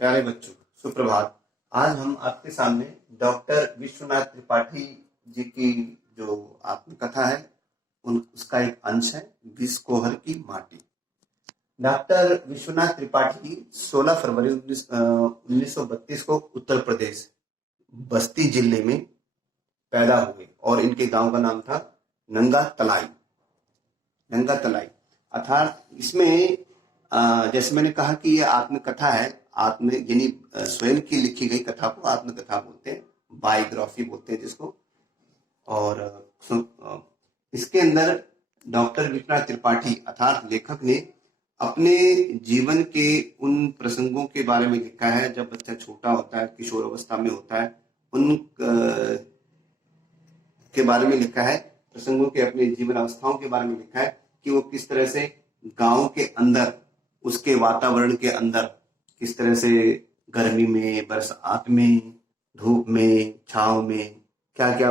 प्यारे बच्चों, सुप्रभात। आज हम आपके सामने डॉक्टर विश्वनाथ त्रिपाठी जी की जो आत्मकथा है उसका एक अंश है, बिस्कोहर की माटी। डॉक्टर विश्वनाथ त्रिपाठी 16 फरवरी 1932 को उत्तर प्रदेश बस्ती जिले में पैदा हुए और इनके गांव का नाम था नंगा तलाई। नंगा तलाई अर्थात इसमें जैसे मैंने कहा कि ये आत्मकथा है। आत्म यानी स्वयं की लिखी गई कथा को आत्मकथा बोलते हैं, बायोग्राफी बोलते हैं जिसको। और इसके अंदर डॉक्टर विश्वनाथ त्रिपाठी अर्थात लेखक ने अपने जीवन के उन प्रसंगों के बारे में लिखा है जब बच्चा छोटा होता है, किशोर अवस्था में होता है, उन के बारे में लिखा है। प्रसंगों के अपने जीवन अवस्थाओं के बारे में लिखा है कि वो किस तरह से गांव के अंदर, उसके वातावरण के अंदर किस तरह से गर्मी में, बरसात में, धूप में, छांव में क्या क्या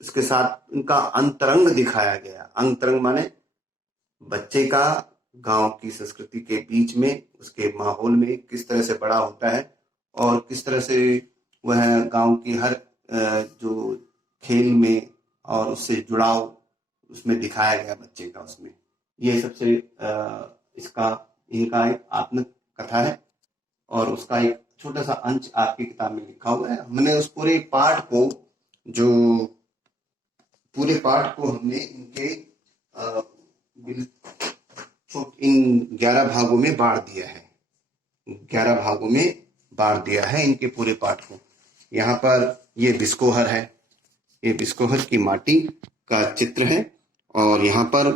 उसके साथ उनका अंतरंग दिखाया गया। अंतरंग माने बच्चे का गांव की संस्कृति के बीच में, उसके माहौल में किस तरह से बड़ा होता है और किस तरह से वह गांव की हर जो खेल में और उससे जुड़ाव उसमें दिखाया गया बच्चे का। उसमें ये सबसे इनका एक आत्मकथा है और उसका एक छोटा सा अंश आपकी किताब में लिखा हुआ है। हमने उस पूरे पाठ को हमने इनके इन 11 भागों में बांट दिया है। 11 भागों में बांट दिया है इनके पूरे पाठ को। यहाँ पर ये बिस्कोहर है, ये बिस्कोहर की माटी का चित्र है और यहाँ पर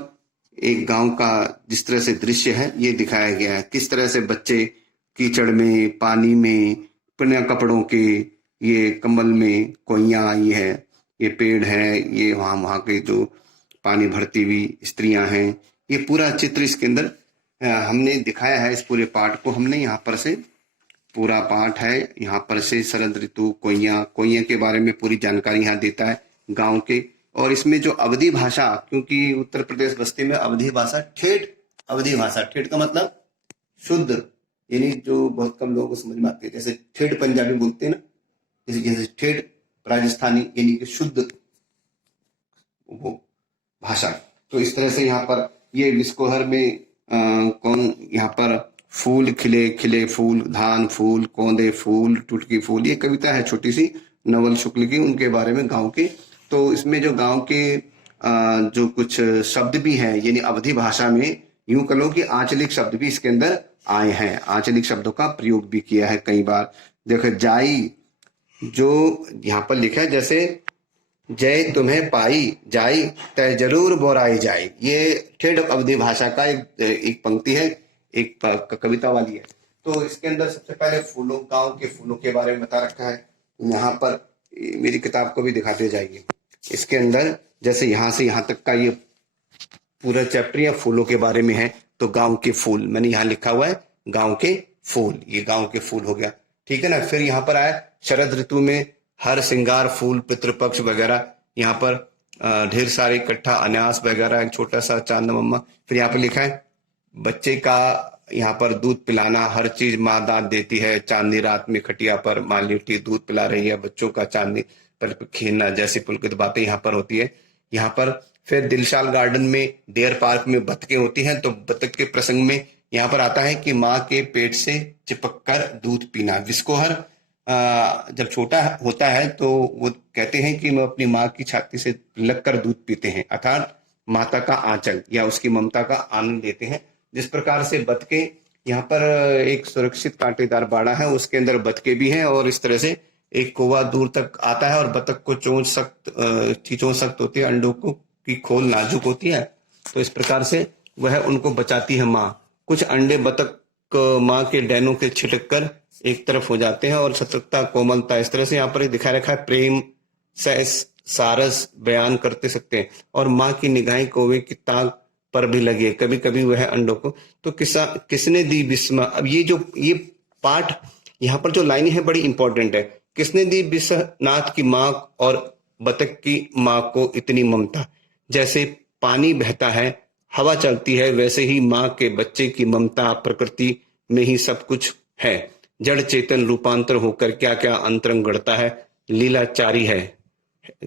एक गांव का जिस तरह से दृश्य है ये दिखाया गया है। किस तरह से बच्चे कीचड़ में, पानी में, बिना कपड़ों के, ये कंबल में कोइयां आई है, ये पेड़ है, ये वहाँ के जो पानी भरती हुई स्त्रियां हैं, ये पूरा चित्र इसके अंदर हमने दिखाया है। इस पूरे पाठ को हमने यहाँ पर से पूरा पाठ है, यहाँ पर से शरद ऋतु, कोइयां के बारे में पूरी जानकारी यहाँ देता है गांव के। और इसमें जो अवधी भाषा, क्योंकि उत्तर प्रदेश बस्ती में अवधी भाषा, ठेठ अवधी भाषा, ठेठ का मतलब शुद्ध, यानी जो बहुत कम लोगों को समझ में आती है। जैसे ठेठ पंजाबी बोलते हैं ना, जैसे ठेठ राजस्थानी, यानी कि शुद्ध वो भाषा। तो इस तरह से यहाँ पर ये बिस्कोहर में यहाँ पर फूल खिले खिले फूल, धान फूल, कौंदे फूल, टुटकी फूल, ये कविता है छोटी सी नवल शुक्ल की, उनके बारे में गांव के। तो इसमें जो गांव के जो कुछ शब्द भी हैं, यानी अवधी भाषा में यूं कह लो कि आंचलिक शब्द भी इसके अंदर आए हैं। आंचलिक शब्दों का प्रयोग भी किया है कई बार। देखो जाई, जो यहाँ पर लिखा है जैसे जय तुम्हें पाई जाई तय जरूर बोराई जाए, ये ठेठ अवधी भाषा का एक पंक्ति है, एक कविता वाली है। तो इसके अंदर सबसे पहले फूलों, गांव के फूलों के बारे में बता रखा है। यहाँ पर मेरी किताब को भी दिखाते जाइए। इसके अंदर जैसे यहाँ से यहाँ तक का ये पूरा चैप्टर या फूलों के बारे में है। तो गांव के फूल मैंने यहाँ लिखा हुआ है, गांव के फूल, ये गांव के फूल हो गया, ठीक है ना। फिर यहाँ पर आया शरद ऋतु में हर श्रृंगार फूल, पितृपक्ष वगैरह, यहाँ पर ढेर सारे इकट्ठा अनास वगैरह, एक छोटा सा चांद मम्मा। फिर यहाँ पर लिखा है बच्चे का यहाँ पर दूध पिलाना, हर चीज माँ दांत देती है, चांदनी रात में खटिया पर माँ लेटी दूध पिला रही है बच्चों का, चांदनी पर खेलना जैसी पुलकित बातें यहाँ पर होती है। यहाँ पर फिर दिलशाल गार्डन में, डियर पार्क में बतखें होती हैं, तो बतख के प्रसंग में यहाँ पर आता है कि माँ के पेट से चिपक कर दूध पीना। बिस्कोहर जब छोटा होता है तो वो कहते हैं कि मैं अपनी माँ की छाती से लग कर दूध पीते हैं, अर्थात माता का आंचल या उसकी ममता का आनंद लेते हैं। जिस प्रकार से बतखें, यहाँ पर एक सुरक्षित कांटेदार बाड़ा है, उसके अंदर बतखें भी हैं और इस तरह से एक कौवा दूर तक आता है और बतख को चोंच सख्त होती है, अंडों को की खोल नाजुक होती है, तो इस प्रकार से वह उनको बचाती है माँ। कुछ अंडे बतख माँ के डैनों के छिटक कर एक तरफ हो जाते हैं और सतर्कता, कोमलता, इस तरह से यहाँ पर दिखा रखा है। प्रेम सारस बयान करते सकते हैं और माँ की निगाहें कौवे की ताक पर भी लगे, कभी कभी वह अंडों को। तो किसने दी विस्मय। अब ये पाठ यहाँ पर जो लाइनें हैं बड़ी इंपॉर्टेंट है। किसने दी विश्वनाथ की माँ और बतख की माँ को इतनी ममता, जैसे पानी बहता है, हवा चलती है, वैसे ही माँ के बच्चे की ममता प्रकृति में ही सब कुछ है। जड़ चेतन रूपांतर होकर क्या क्या अंतरंग गढ़ता है, लीलाचारी है।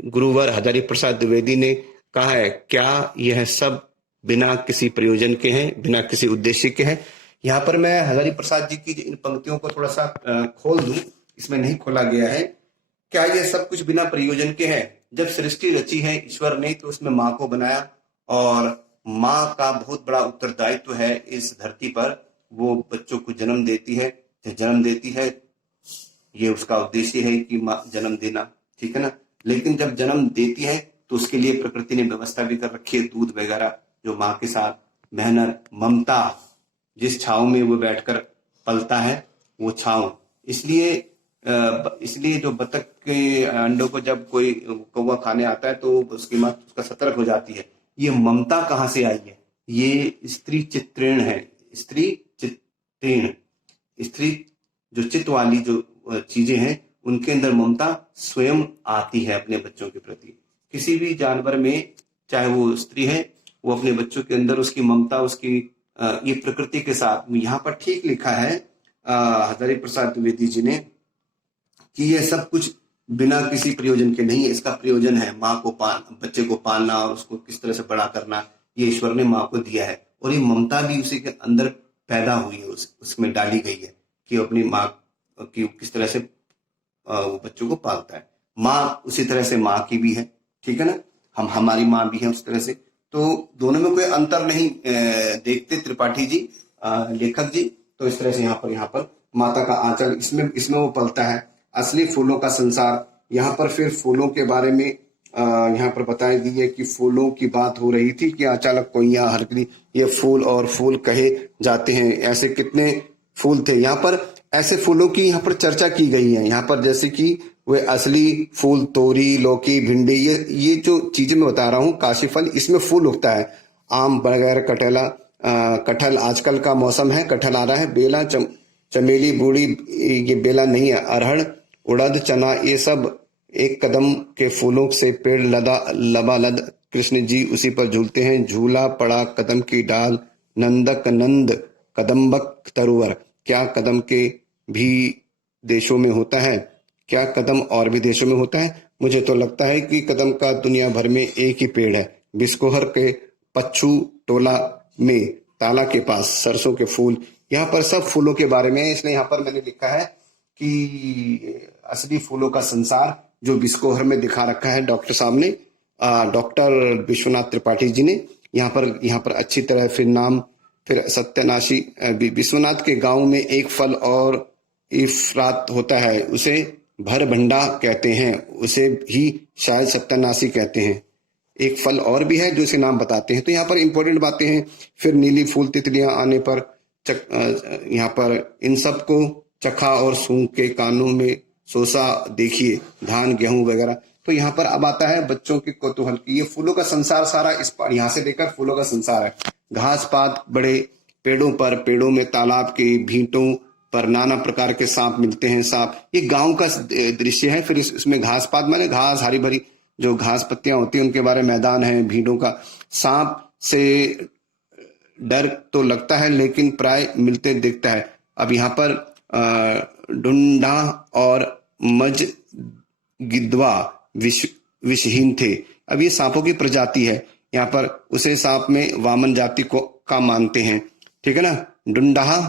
गुरुवर हजारी प्रसाद द्विवेदी ने कहा है, क्या यह सब बिना किसी प्रयोजन के हैं, बिना किसी उद्देश्य के हैं। यहाँ पर मैं हजारी प्रसाद जी की इन पंक्तियों को थोड़ा सा खोल दूं, इसमें नहीं खोला गया है। क्या ये सब कुछ बिना प्रयोजन के है? जब सृष्टि रची है ईश्वर ने तो उसमें माँ को बनाया, और माँ का बहुत बड़ा उत्तरदायित्व है इस धरती पर। वो बच्चों को जन्म देती है, जन्म देती है, ये उसका उद्देश्य है कि माँ जन्म देना, ठीक है ना। लेकिन जब जन्म देती है तो उसके लिए प्रकृति ने व्यवस्था भी कर रखी है, दूध वगैरह, जो माँ के साथ मेहनत, ममता, जिस छाव में वो बैठकर पलता है वो छाव। इसलिए जो बतख के अंडों को जब कोई कौवा खाने आता है तो उसकी माँ उसका सतर्क हो जाती है। ये ममता कहाँ से आई है? ये स्त्री चित्रण है, स्त्री चित्रण। स्त्री जो चित्त वाली जो चीजें हैं उनके अंदर ममता स्वयं आती है अपने बच्चों के प्रति। किसी भी जानवर में, चाहे वो स्त्री है, वो अपने बच्चों के अंदर उसकी ममता, उसकी ये प्रकृति के साथ, यहाँ पर ठीक लिखा है हजारी प्रसाद द्विवेदी जी ने कि ये सब कुछ बिना किसी प्रयोजन के नहीं है। इसका प्रयोजन है माँ को बच्चे को पालना और उसको किस तरह से बड़ा करना, ये ईश्वर ने माँ को दिया है। और ये ममता भी उसी के अंदर पैदा हुई है, उसमें डाली गई है कि अपनी माँ की किस तरह से वो बच्चों को पालता है। माँ उसी तरह से माँ की भी है, ठीक है ना, हमारी माँ भी है उस तरह से। तो दोनों में कोई अंतर नहीं देखते त्रिपाठी जी, लेखक जी। तो इस तरह से यहाँ पर माता का आंचल, इसमें वो पलता है। असली फूलों का संसार, यहाँ पर फिर फूलों के बारे में यहाँ पर बताई दी है कि फूलों की बात हो रही थी कि अचानक कोइयां हरकली, ये फूल और फूल कहे जाते हैं। ऐसे कितने फूल थे, यहाँ पर ऐसे फूलों की यहाँ पर चर्चा की गई है। यहाँ पर जैसे कि वे असली फूल, तोरी, लौकी, भिंडी, ये जो चीजें मैं बता रहा हूँ, काशीफल, इसमें फूल उगता है। आम वगैरह, कटहल, आजकल का मौसम है, कटहल आ रहा है। बेला, चमेली, बूढ़ी, ये बेला नहीं है, अरहर, उड़द, चना, ये सब एक कदम के फूलों से पेड़ लबालब। कृष्ण जी उसी पर झूलते हैं। झूला पड़ा कदम की डाल, नंदक नंद कदम्बक तरुवर। क्या कदम के भी देशों में होता है? क्या कदम और भी देशों में होता है? मुझे तो लगता है कि कदम का दुनिया भर में एक ही पेड़ है। बिस्कोहर के पच्छू टोला में, ताला के पास सरसों के फूल। यहाँ पर सब फूलों के बारे में, इसलिए यहाँ पर मैंने लिखा है कि असली फूलों का संसार, जो बिस्कोहर में दिखा रखा है डॉक्टर साहब ने, डॉक्टर विश्वनाथ त्रिपाठी जी ने। यहाँ पर अच्छी तरह फिर सत्यानाशी, विश्वनाथ के गांव में एक फल और इफरात होता है, उसे भर भंडा कहते हैं, उसे भी शायद सत्यानाशी कहते हैं। एक फल और भी है जो इसे नाम बताते हैं। तो यहाँ पर इंपॉर्टेंट बातें हैं। फिर नीली फूल तितलियां आने पर यहाँ पर इन सब को चखा और सूंघ के कानों में सोसा देखिए, धान गेहूं वगैरह। तो यहाँ पर अब आता है बच्चों के कौतूहल की। ये फूलों का संसार सारा इस यहाँ से लेकर फूलों का संसार है। घास पात, बड़े पेड़ों में तालाब के भींटों पर नाना प्रकार के सांप मिलते हैं। सांप, ये गांव का दृश्य है। फिर इसमें घास पात माने घास, हरी भरी जो घास पत्तियां होती हैं उनके बारे में मैदान है, भीड़ों का। सांप से डर तो लगता है लेकिन प्राय मिलते दिखता है। अब यहाँ पर ढूंढा और मज गिद्वा विषहीन थे। अब ये सांपों की प्रजाति है। यहाँ पर उसे सांप में वामन जाति का मानते हैं, ठीक है ना। ढूंढा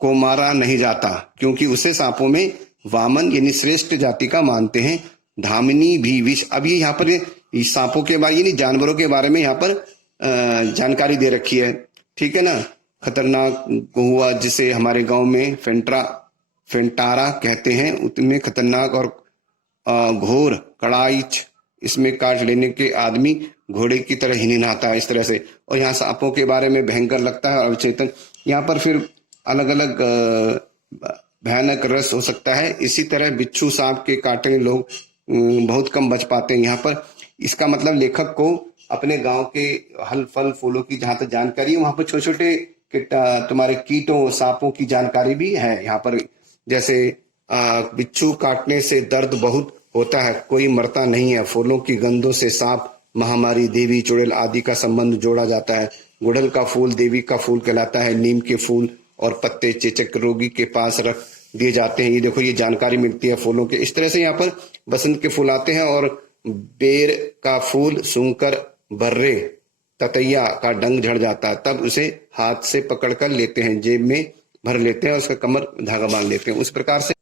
को मारा नहीं जाता क्योंकि उसे सांपों में वामन यानी श्रेष्ठ जाति का मानते हैं। धामिनी भी विष। अब ये यहाँ पर सांपों के बारे, यानी जानवरों के बारे में यहाँ पर जानकारी दे रखी है, ठीक है ना। खतरनाक हुआ जिसे हमारे गांव में फेंटारा कहते हैं, उतने खतरनाक और घोर कड़ाइच, इसमें काट लेने के आदमी घोड़े की तरह ही नहाता है, इस तरह से। और यहाँ सांपों के बारे में भयंकर लगता है और अवचेतन। यहाँ पर फिर अलग अलग भयानक रस हो सकता है। इसी तरह बिच्छू सांप के काटने लोग बहुत कम बच पाते हैं। यहाँ पर इसका मतलब लेखक को अपने गांव के हल फल फूलों की जहां तक जानकारी है, वहां पर छोटे छोटे तुम्हारे कीटों सांपों की जानकारी भी है यहाँ पर। जैसे बिच्छू काटने से दर्द बहुत होता है, कोई मरता नहीं है। फूलों की गंधों से सांप, महामारी, देवी, चुड़ैल आदि का संबंध जोड़ा जाता है। गुड़हल का फूल देवी का फूल कहलाता है। नीम के फूल और पत्ते चेचक रोगी के पास रख दिए जाते हैं। ये देखो, ये जानकारी मिलती है फूलों के। इस तरह से यहाँ पर बसंत के फूल आते हैं। और बेर का फूल सूंघकर बर्रे ततैया का डंग झड़ जाता है, तब उसे हाथ से पकड़कर लेते हैं, जेब में भर लेते हैं और उसका कमर धागा बांध लेते हैं। उस प्रकार से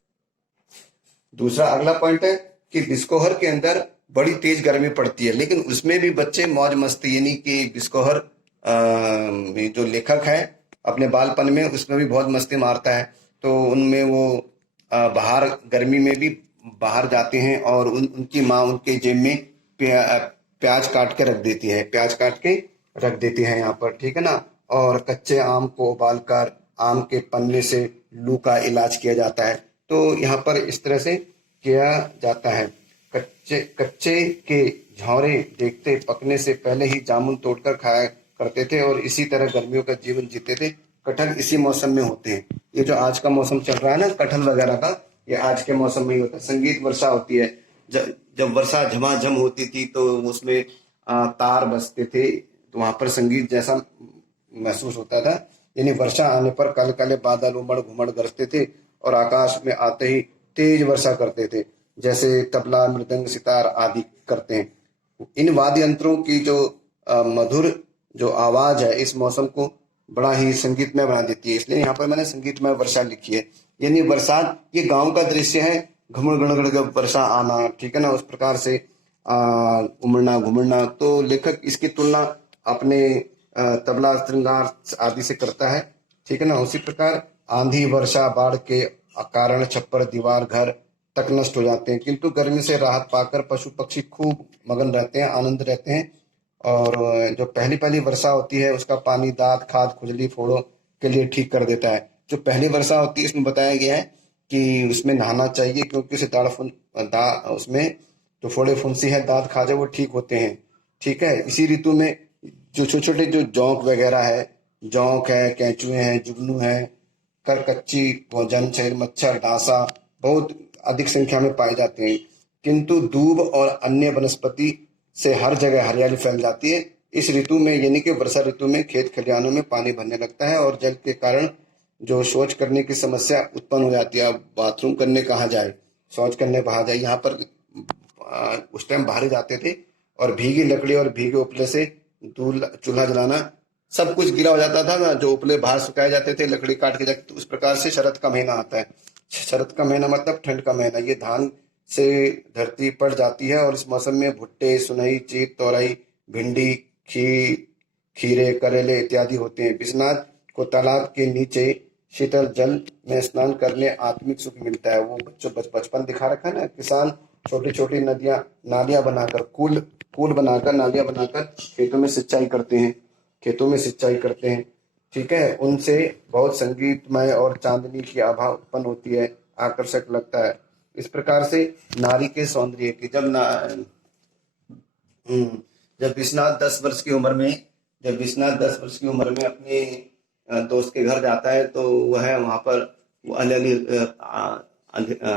दूसरा अगला पॉइंट है कि बिस्कोहर के अंदर बड़ी तेज गर्मी पड़ती है, लेकिन उसमें भी बच्चे मौज मस्ती, यानी कि बिस्कोहर जो लेखक है अपने बालपन में उसमें भी बहुत मस्ती मारता है। तो उनमें वो बाहर गर्मी में भी बाहर जाते हैं और उनकी माँ उनके जेब में प्याज काट के रख देती है, प्याज काट के रख देती है यहाँ पर, ठीक है ना। और कच्चे आम को उबालकर आम के पन्ने से लू का इलाज किया जाता है। तो यहाँ पर इस तरह से किया जाता है। कच्चे कच्चे के झौरे देखते पकने से पहले ही जामुन तोड़कर खाया करते थे और इसी तरह गर्मियों का जीवन जीते थे। कटहल इसी मौसम में होते हैं। ये जो आज का मौसम चल रहा है ना कटहल वगैरह का, ये आज के मौसम में ही होता है। संगीत वर्षा होती है, जब वर्षा झमाझम होती थी तो उसमें तार बजते थे, तो वहां पर संगीत जैसा महसूस होता था। यानी वर्षा आने पर काले काले बादल उमड़ घुमड़ गरजते थे और आकाश में आते ही तेज वर्षा करते थे, जैसे तबला मृदंग सितार आदि करते हैं। इन वाद्य यंत्रों की जो मधुर जो आवाज है इस मौसम को बड़ा ही संगीतमय बना देती है। इसलिए यहाँ पर मैंने संगीतमय वर्षा लिखी है। यानी बरसात ये गांव का दृश्य है, घुमड़ गड़गड़ वर्षा आना, ठीक है ना। उस प्रकार से उमड़ना घुमड़ना। तो लेखक इसकी तुलना अपने तबला श्रृंगार आदि से करता है, ठीक है ना। उसी प्रकार आंधी वर्षा बाढ़ के कारण छप्पर दीवार घर तक नष्ट हो जाते हैं, किंतु गर्मी से राहत पाकर पशु पक्षी खूब मगन रहते हैं, आनंद रहते हैं। और जो पहली पहली वर्षा होती है उसका पानी दांत खाद खुजली फोड़ों के लिए ठीक कर देता है। जो पहली वर्षा होती है इसमें बताया गया है कि उसमें नहाना चाहिए, क्योंकि उसे उसमें जो फोड़े फुंसी है दांत खाजे वो ठीक होते हैं, ठीक है। इसी ऋतु में जो छोटे छोटे जो जौंक वगैरह है, जौंक है, केंचुए हैं, जुगनू है, करकच्ची भोजन छेल मच्छर डांसा बहुत अधिक संख्या में पाए जाते हैं। किंतु दूब और अन्य वनस्पति से हर जगह हरियाली फैल जाती है। इस ऋतु में यानी कि वर्षा ऋतु में खेत खलिहानों में पानी भरने लगता है और जल के कारण जो शौच करने की समस्या उत्पन्न हो जाती है। अब बाथरूम करने कहाँ जाए, शौच करने बाहर जाए। यहाँ पर उस टाइम बाहर जाते थे और भीगी लकड़ी और भीगे उपले से चूल्हा जलाना, सब कुछ गीला हो जाता था ना, जो उपले बाहर सुखाए जाते थे लकड़ी काट के जाते। तो उस प्रकार से शरद का महीना आता है। शरद का महीना मतलब ठंड का महीना। ये धान से धरती पड़ जाती है और इस मौसम में भुट्टे सुनई चीत तोरई भिंडी खीरे करेले इत्यादि होते हैं। विश्वनाथ को तालाब के नीचे शीतल जल में स्नान करने आत्मिक सुख मिलता है। वो बच्चों बचपन दिखा रखा है ना, किसान छोटी छोटी नदियां नालियां बनाकर पुल बनाकर नालियां बनाकर खेतों में सिंचाई करते हैं, ठीक है। उनसे बहुत संगीतमय और चांदनी की आभा उत्पन्न होती है, आकर्षक लगता है। इस प्रकार से नारी के सौंदर्य की जब विश्वनाथ 10 वर्ष की उम्र में अपने दोस्त के घर जाता है तो वह वहां पर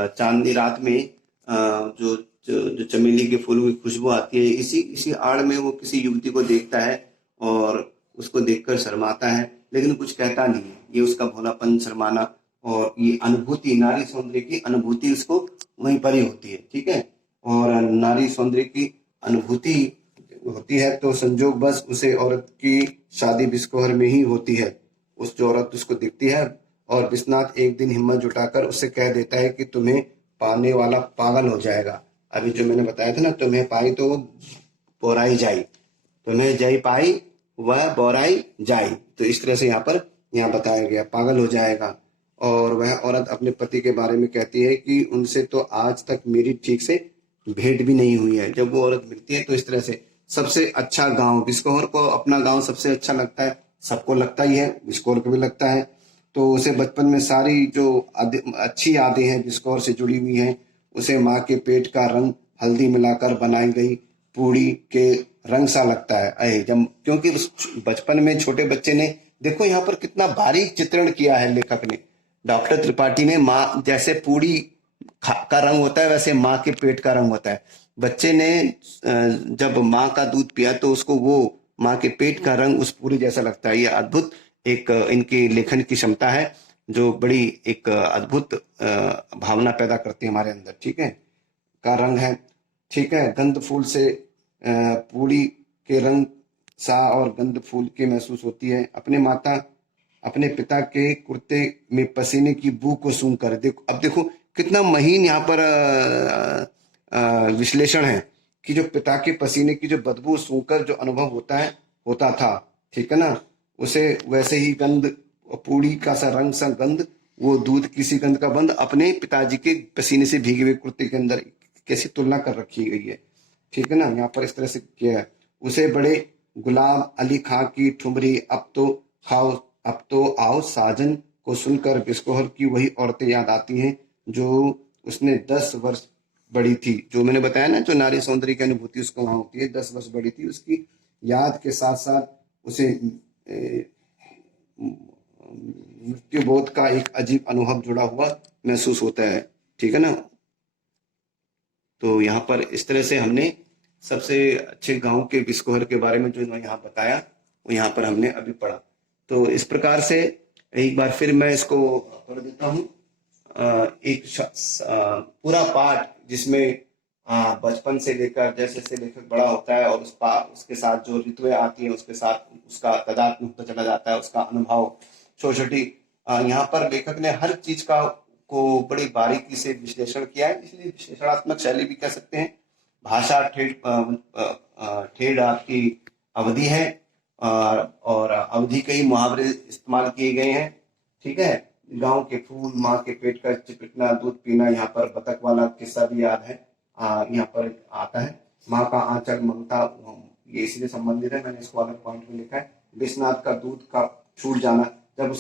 चांदनी रात में जो जो चमेली के फूलों की खुशबू आती है, इसी आड़ में वो किसी युवती को देखता है और उसको देखकर शर्माता है, लेकिन कुछ कहता नहीं है। ये उसका भोलापन, शर्माना और ये अनुभूति, नारी सौंदर्य की अनुभूति उसको वहीं पर ही होती है, ठीक है। और नारी सौंदर्य की अनुभूति होती है तो संजोग बस उसे औरत की शादी बिस्कोहर में ही होती है। उस जो औरत उसको दिखती है और विश्वनाथ एक दिन हिम्मत जुटाकर उससे कह देता है कि तुम्हें पाने वाला पागल हो जाएगा। अभी जो मैंने बताया था ना, तुम्हें पाई तो वो बोराई जाई, तुम्हें जय पाई वह बोराई जाई। तो इस तरह से यहाँ बताया गया, पागल हो जाएगा। और वह औरत अपने पति के बारे में कहती है कि उनसे तो आज तक मेरी ठीक से भेंट भी नहीं हुई है। जब वो औरत मिलती है तो इस तरह से सबसे अच्छा गांव, बिस्कोहर को अपना गांव सबसे अच्छा लगता है, सबको लगता ही है, बिस्कोहर को भी लगता है। तो उसे बचपन में सारी जो अच्छी यादें हैं बिस्कोहर से जुड़ी हुई हैं। उसे माँ के पेट का रंग हल्दी मिलाकर बनाई गई पूड़ी के रंग सा लगता है। जब क्योंकि उस बचपन में छोटे बच्चे ने, देखो यहाँ पर कितना बारीक चित्रण किया है लेखक ने, डॉक्टर त्रिपाठी ने। माँ जैसे पूड़ी का रंग होता है वैसे माँ के पेट का रंग होता है। बच्चे ने जब माँ का दूध पिया तो उसको वो माँ के पेट का रंग उस पूरी जैसा लगता है। ये अद्भुत एक इनकी लेखन की क्षमता है। जो बड़ी एक अद्भुत भावना पैदा करती है हमारे अंदर, ठीक है। का रंग है, ठीक है। गंध फूल से पूरी के रंग सा और गंध फूल के महसूस होती है। अपने पिता के कुर्ते में पसीने की बू को सूंघकर, देखो अब देखो कितना महीन यहाँ पर विश्लेषण है कि जो पिता के पसीने की जो बदबू सूंघकर जो अनुभव होता था, ठीक है ना, उसे वैसे ही गंध, पूरी का सा रंग सा गंध, वो दूध किसी गंध का बंद अपने पिताजी के पसीने से भीगे हुए कुर्ते के अंदर कैसी तुलना कर रखी गई है, ठीक है ना। यहाँ पर इस तरह से किया है। उसे बड़े गुलाब अली खां की ठुमरी अब तो आओ साजन को सुनकर बिस्कोहर की वही औरतें याद आती हैं जो उसने 10 वर्ष बड़ी थी। जो मैंने बताया ना, जो नारी सौंदर्य की अनुभूति उसको वहां होती है, 10 वर्ष बड़ी थी, उसकी याद के साथ साथ उसे मृत्यु बोध का एक अजीब अनुभव जुड़ा हुआ महसूस होता है, ठीक है ना। तो यहाँ पर इस तरह से हमने सबसे अच्छे गांव के बिस्कोहर के बारे में जो यहाँ बताया वो यहाँ पर हमने अभी पढ़ा। तो इस प्रकार से एक बार फिर मैं इसको पढ़ देता हूँ। एक पूरा पाठ जिसमें बचपन से लेकर जैसे जैसे लेखक बड़ा होता है और उसके साथ जो ऋतुएं आती हैं उसके साथ उसका तादात्म्य होता चला जाता है, उसका अनुभव छोटी छोटी, यहाँ पर लेखक ने हर चीज को बड़ी बारीकी से विश्लेषण किया है, इसलिए विश्लेषणात्मक शैली भी कह सकते हैं। भाषा ठेठ आपकी अवधि है और अवधि के ही मुहावरे इस्तेमाल किए गए हैं, ठीक है। गांव के फूल, माँ के पेट का चिपटना, दूध पीना, यहाँ पर बतख वाला किस्सा भी याद है, यहाँ पर आता है। माँ का आंचल, ममता, ये इसलिए संबंधित है, मैंने इसको अलग पॉइंट में लिखा है। विश्वनाथ का दूध का छूट जाना, जब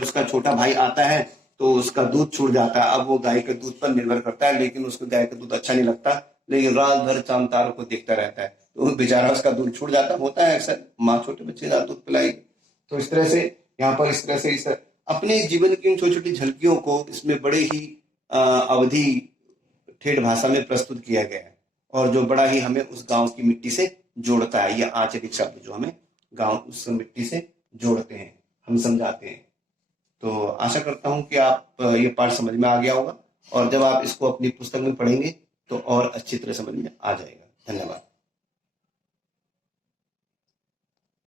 उसका छोटा भाई आता है तो उसका दूध छूट जाता है। अब वो गाय के दूध पर निर्भर करता है, लेकिन उसको गाय का दूध अच्छा नहीं लगता, लेकिन रात भर चांद तारों को देखता रहता है, तो बेचारा उसका दूध छूट जाता होता है। अक्सर माँ छोटे बच्चे का दूध पिलाई। तो इस तरह से यहाँ पर इस तरह से अपने जीवन की छोटी छोटी झलकियों को इसमें बड़े ही अवधि ठेठ भाषा में प्रस्तुत किया गया है, और जो बड़ा ही हमें उस गांव की मिट्टी से जोड़ता है। यह आंचलिक शब्द जो हमें गांव उस मिट्टी से जोड़ते हैं, हम समझाते हैं। तो आशा करता हूं कि आप ये पाठ समझ में आ गया होगा, और जब आप इसको अपनी पुस्तक में पढ़ेंगे तो और अच्छी तरह समझ में आ जाएगा। धन्यवाद।